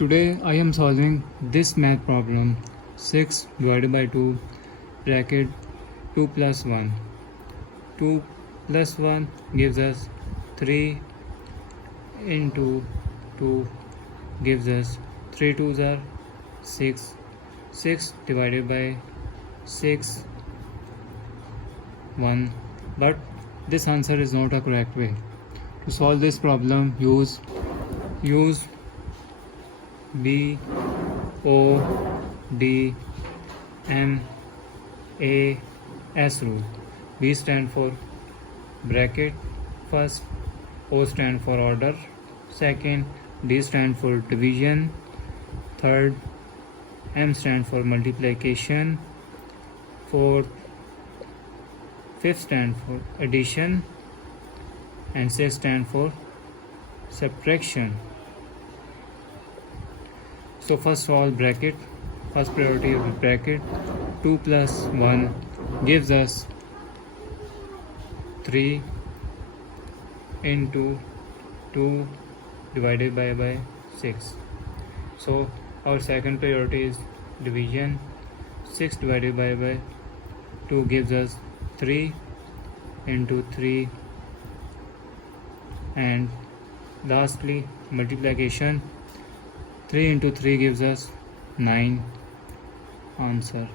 Today I am solving this math problem 6 divided by 2 bracket 2 plus 1. 2 plus 1 gives us 3 into 2 gives us 3 2s are 6. 6 divided by 6 1, but this answer is not a correct way. To solve this problem use B O D M A S rule. B stand for bracket first, O stand for order second, D stand for division third, M stand for multiplication fourth, fifth stand for addition, and sixth stand for subtraction. So first of all, bracket, first priority of the bracket. 2 plus 1 gives us 3 into 2 divided by 6. So our second priority is division. 6 divided by 2 gives us 3 into 3, and lastly multiplication. 3 into 3 gives us 9. Answer.